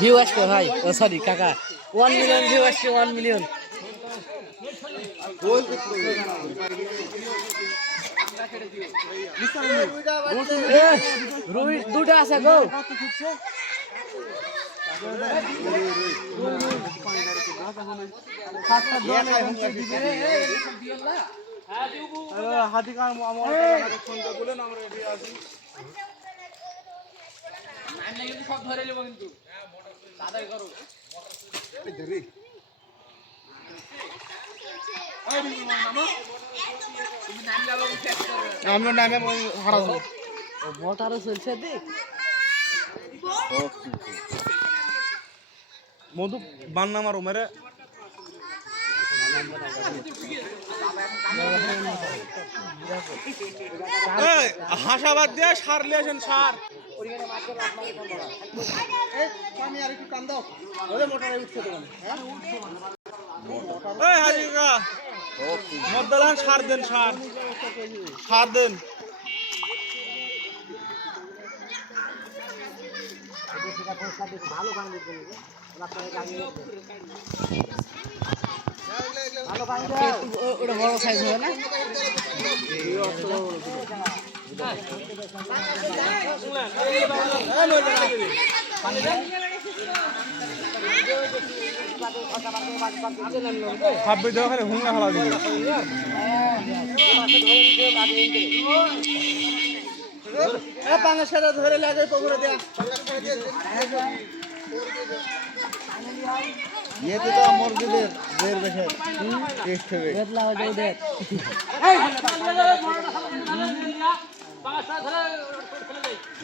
View আসবে ভাই, sorry কাকা, 1 মিলিয়ন ভিউ আসছে, 1 মিলিয়ন। রুই দুটো আছে গো। সব ধরে নেবো কিন্তু তাড়াতাড়ি করো। আমরা নামে হারা যাবো। বট আরো চলছে দেখ। মধু বান্না মারো মেরে হাসাবাদ দিয়ে সার নিয়ে আসেন, সার মদ্দালান সার দেন, সার সার দেন। ওটা বড় সাইজ হবে না? ভাববে তো ওখানে হুঙ্গা ফেলা দিবে। পাঙ্গাস কাটা ধরে লাগে পুকুরে দেয়া। ইয়েতে তো মুরগিদের বের বেশি টেস্ট হবে। বেতলা হয়ে যায় ওদের।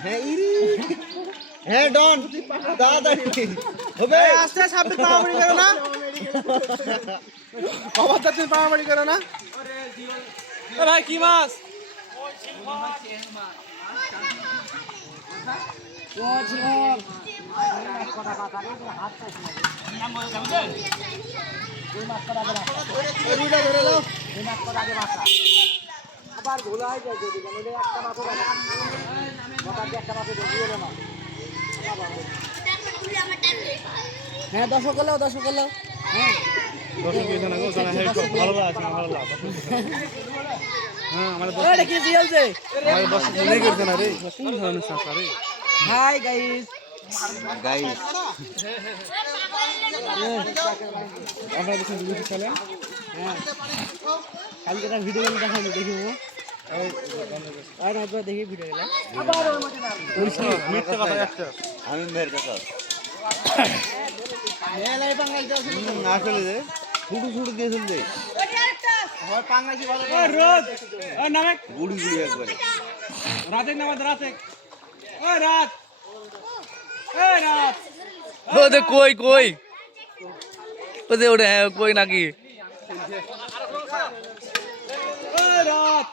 হ্যাঁ ইরি, হ্যাঁ ডন তাড়াতাড়ি হবে। আস্তে সামনে পাওয়াবাড়ি করো না, খবরদার তুমি পাওয়াবাড়ি করো না। ভাই কি মাছ? আবার ভোলা হয়ে যায় যদি একটা মাথা একটা মাথা দিয়ে না। হ্যাঁ 10 করলেও 10 করলেও। হ্যাঁ ভালো আছে, ভালো লাগে। হ্যাঁ আমাদের ওটা কি দিয়েছে? আমাদের বস মনে করছে না রে, কোন ধরনের চাষা রে। হাই গাইস, গাইস আপনারা দেখুন ভিডিও চলে। হ্যাঁ কালকে একটা ভিডিও দেখাইনি, দেখিব। আর একবার দেখি ভিডিও গেলে আবার ওর মধ্যে নাম মিথ্যা কথা একটা। আমি মেয়ের কথা মেলাই পাঙ্গাল দাও আসলে রে ছুটু ছুটু দিয়েছিল রে। ওই আরেকটা হয় পাঙ্গালি ভালো। ওই রোজ ওই নামে গুড়ি গুড়ি একবারে রাতে নামাজ রাতে। ওই রাত, ওই রাত ওদে কই কই ওদে ওরে কই নাকি ওই রাত।